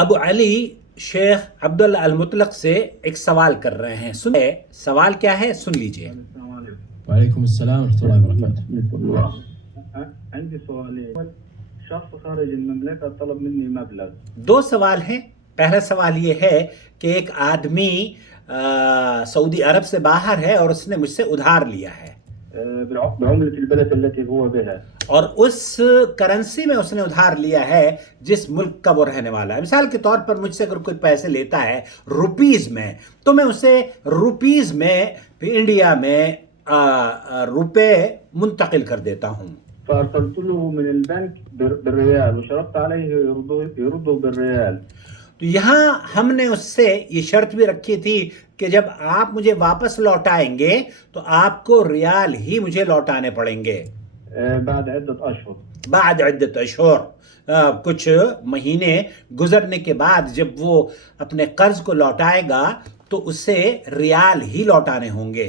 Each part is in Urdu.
ابو علی شیخ عبداللہ المطلق سے ایک سوال کر رہے ہیں. سنیں سوال کیا ہے, سن لیجئے. وعلیکم السلام ورحمۃ اللہ وبرکاتہ. عندي سؤالين. شخص خارج المملكة طلب مني مبلغ. دو سوال ہیں. پہلا سوال یہ ہے کہ ایک آدمی سعودی عرب سے باہر ہے اور اس نے مجھ سے ادھار لیا ہے بعملة البلد التي هو بها. اور اس کرنسی میں اس نے ادھار لیا ہے جس ملک کا وہ رہنے والا ہے. مثال کے طور پر مجھ سے اگر کوئی پیسے لیتا ہے روپیز میں تو میں اسے روپیز میں انڈیا میں روپے منتقل کر دیتا ہوں. فأرسلت له من البنك بالريال وشرطت عليه يرده بالريال. تو یہاں ہم نے اس سے یہ شرط بھی رکھی تھی کہ جب آپ مجھے واپس لوٹائیں گے تو آپ کو ریال ہی مجھے لوٹانے پڑیں گے بعد عدة أشهر. بعد عدت اشہر, کچھ مہینے گزرنے کے بعد جب وہ اپنے قرض کو لوٹائے گا تو اسے ریال ہی لوٹانے ہوں گے.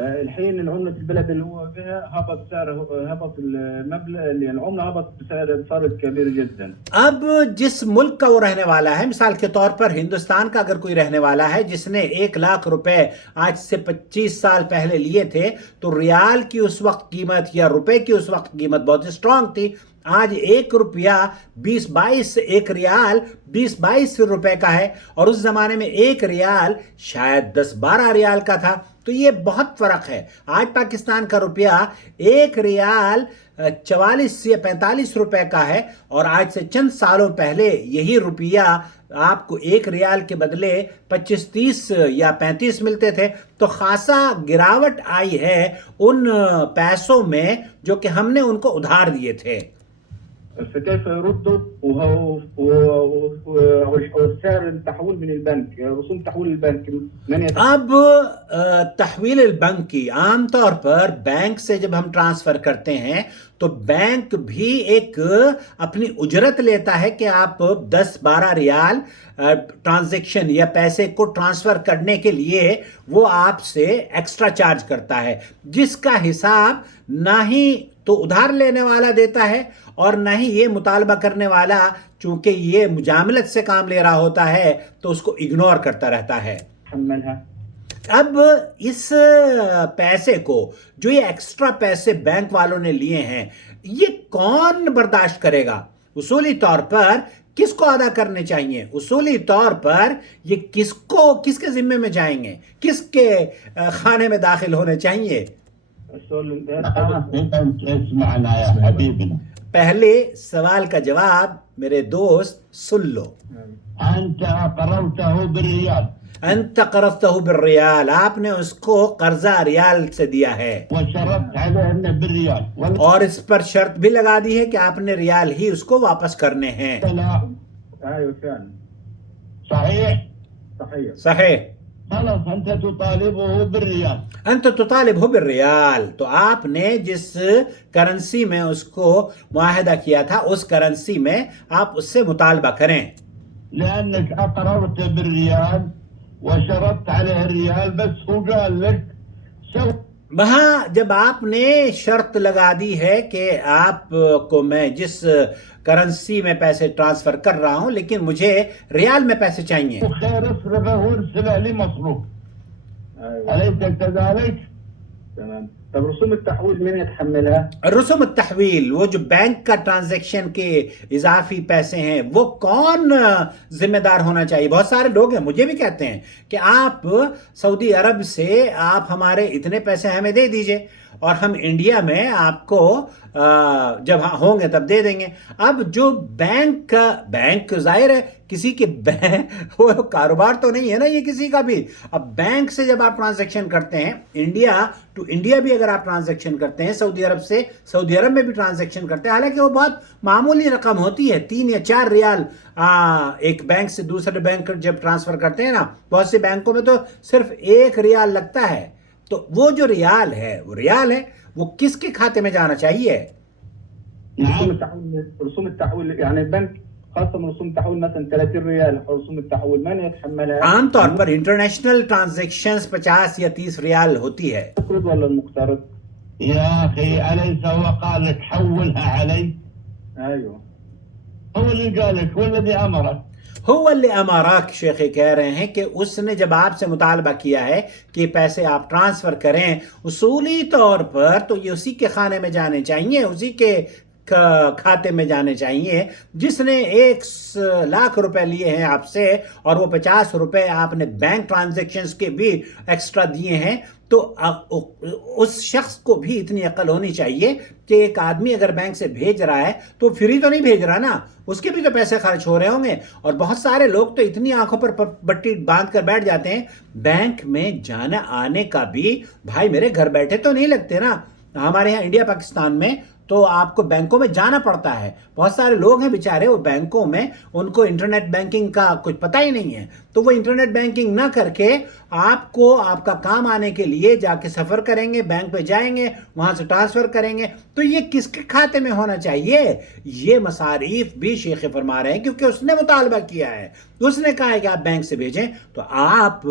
الحين العملة البلد اللي هو بها هبط المبلغ اللي العملة هبط بسعر فرق كبير جدا. اب جس ملک کا وہ رہنے والا ہے, مثال کے طور پر ہندوستان کا اگر کوئی رہنے والا ہے جس نے 1,00,000 روپے آج سے 25 سال پہلے لیے تھے تو ریال کی اس وقت قیمت یا روپے کی اس وقت قیمت بہت اسٹرانگ تھی. آج 1 روپیہ 20-22 ایک ریال 20-22 روپے کا ہے اور اس زمانے میں 1 ریال شاید 10-12 ریال کا تھا. تو یہ بہت فرق ہے. آج پاکستان کا روپیہ 1 ریال 44 یا 45 روپے کا ہے اور آج سے چند سالوں پہلے یہی روپیہ آپ کو 1 ریال کے بدلے 25-30 یا 35 ملتے تھے. تو خاصا گراوٹ آئی ہے ان پیسوں میں جو کہ ہم نے ان کو ادھار دیے تھے. فكيف يردوا وسعر التحويل من البنك رسوم تحويل البنك من اب تحویل البنک کی عام طور پر بینک سے جب ہم ٹرانسفر کرتے ہیں تو بینک بھی ایک اپنی اجرت لیتا ہے کہ آپ 10-12 ریال ٹرانزیکشن یا پیسے کو ٹرانسفر کرنے کے لیے وہ آپ سے ایکسٹرا چارج کرتا ہے, جس کا حساب نہ ہی تو ادھار لینے والا دیتا ہے اور نہ ہی یہ مطالبہ کرنے والا, چونکہ یہ مجاملت سے کام لے رہا ہوتا ہے تو اس کو اگنور کرتا رہتا ہے. اب اس پیسے کو جو یہ ایکسٹرا پیسے بینک والوں نے لیے ہیں یہ کون برداشت کرے گا؟ اصولی طور پر کس کو ادا کرنے چاہیے؟ اصولی طور پر یہ کس کے ذمے میں جائیں گے, کس کے خانے میں داخل ہونے چاہیے؟ پہلے سوال کا جواب میرے دوست سن لو. انت قرضته بالریال, آپ نے اس کو قرضہ ریال سے دیا ہے اور اس پر شرط بھی لگا دی ہے کہ آپ نے ریال ہی اس کو واپس کرنے ہیں. صحیح. انت تطالبه بالریال. انت تطالبه بالریال, تو آپ نے جس کرنسی میں اس کو معاہدہ کیا تھا اس کرنسی میں آپ اس سے مطالبہ کریں. لانك اقررت بالریال وشرطت عليه الريال بس هو قال لك وہاں جب آپ نے شرط لگا دی ہے کہ آپ کو میں جس کرنسی میں پیسے ٹرانسفر کر رہا ہوں لیکن مجھے ریال میں پیسے چاہیے. خير اصرفه وارسل لي مصروف. أليس كذلك؟ تمام. طب رسوم التحويل مين يتحملها؟ رسوم التحویل, وہ جو بینک کا ٹرانزیکشن کے اضافی پیسے ہیں وہ کون ذمہ دار ہونا چاہیے؟ بہت سارے لوگ ہیں مجھے بھی کہتے ہیں کہ آپ سعودی عرب سے آپ ہمارے اتنے پیسے ہمیں دے دیجئے اور ہم انڈیا میں آپ کو جب ہوں گے تب دے دیں گے. اب جو بینک ظاہر ہے کسی کے وہ کاروبار تو نہیں ہے نا یہ کسی کا بھی. اب بینک سے جب آپ ٹرانزیکشن کرتے ہیں انڈیا ٹو انڈیا بھی اگر آپ ٹرانزیکشن کرتے ہیں سعودی عرب سے سعودی عرب میں بھی ٹرانزیکشن کرتے ہیں, حالانکہ وہ بہت معمولی رقم ہوتی ہے 3 یا 4 ریال ایک بینک سے دوسرے بینک جب ٹرانسفر کرتے ہیں نا, بہت سے بینکوں میں تو صرف 1 ریال لگتا ہے. تو وہ جو ریال ہے وہ کس کے کھاتے میں جانا چاہیے؟ رسوم التحويل يعني البنك خاصة من رسوم التحويل مثلا 30 ريال رسوم التحويل من يتحملها؟ عام طور پر انٹرنیشنل ٹرانزیکشنز 50 یا 30 ریال ہوتی ہے. المقرض ولا المقترض؟ يا أخي أليس هو قال لك حولها علي؟ ايوه هو اللي قال لك, هو الذي أمرك. هو اللي امارک شیخ کہہ رہے ہیں کہ اس نے جب آپ سے مطالبہ کیا ہے کہ پیسے آپ ٹرانسفر کریں اصولی طور پر تو یہ اسی کے خانے میں جانے چاہیے, اسی کے کھاتے میں جانے چاہیے جس نے 1,00,000 روپے لیے ہیں آپ سے اور وہ 50 روپے آپ نے بینک ٹرانزیکشنز کے بھی ایکسٹرا دیے ہیں. تو اس شخص کو بھی اتنی عقل ہونی چاہیے کہ ایک آدمی اگر بینک سے بھیج رہا ہے تو فری تو نہیں بھیج رہا نا, اس کے بھی تو پیسے خرچ ہو رہے ہوں گے. اور بہت سارے لوگ تو اتنی آنکھوں پر بٹی باندھ کر بیٹھ جاتے ہیں, بینک میں جانا آنے کا بھی بھائی میرے گھر بیٹھے تو نہیں لگتے نا. ہمارے یہاں انڈیا پاکستان میں تو آپ کو بینکوں میں جانا پڑتا ہے. بہت سارے لوگ ہیں بیچارے وہ بینکوں میں ان کو انٹرنیٹ بینکنگ کا کچھ پتہ ہی نہیں ہے, تو وہ انٹرنیٹ بینکنگ نہ کر کے آپ کو آپ کا کام آنے کے لیے جا کے سفر کریں گے, بینک پہ جائیں گے, وہاں سے ٹرانسفر کریں گے. تو یہ کس کے کھاتے میں ہونا چاہیے؟ یہ مصارف بھی شیخ فرما رہے ہیں کیونکہ اس نے مطالبہ کیا ہے, اس نے کہا ہے کہ آپ بینک سے بھیجیں تو آپ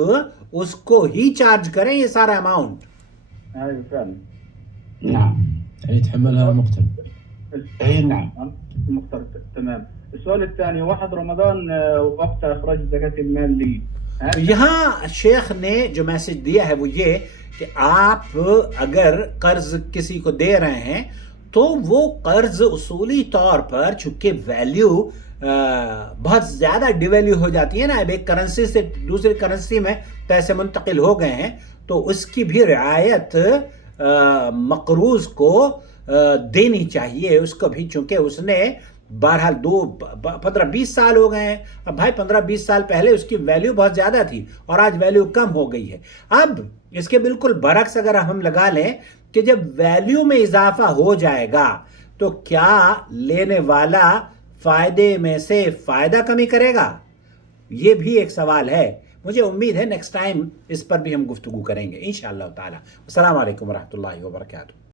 اس کو ہی چارج کریں یہ سارا اماؤنٹ. ايوه فعلا. نعم. يعني يتحملها المقترض. اي نعم. مختار تمام. السؤال الثاني, واحد رمضان وقت اخراج زكاة المال لي. یہاں شیخ نے جو میسج دیا ہے وہ یہ کہ آپ اگر قرض کسی کو دے رہے ہیں تو وہ قرض اصولی طور پر چونکہ ویلیو بہت زیادہ ڈیویلیو ہو جاتی ہے نا, اب ایک کرنسی سے دوسری کرنسی میں پیسے منتقل ہو گئے ہیں تو اس کی بھی رعایت مقروض کو دینی چاہیے اس کو بھی, چونکہ اس نے بہرحال 15-20 سال ہو گئے ہیں. اب بھائی 15-20 سال پہلے اس کی ویلیو بہت زیادہ تھی اور آج ویلیو کم ہو گئی ہے. اب اس کے بالکل برعکس اگر ہم لگا لیں کہ جب ویلیو میں اضافہ ہو جائے گا تو کیا لینے والا فائدے میں سے فائدہ کمی کرے گا؟ یہ بھی ایک سوال ہے. مجھے امید ہے نیکسٹ ٹائم اس پر بھی ہم گفتگو کریں گے انشاءاللہ تعالی. السلام علیکم ورحمۃ اللہ وبرکاتہ.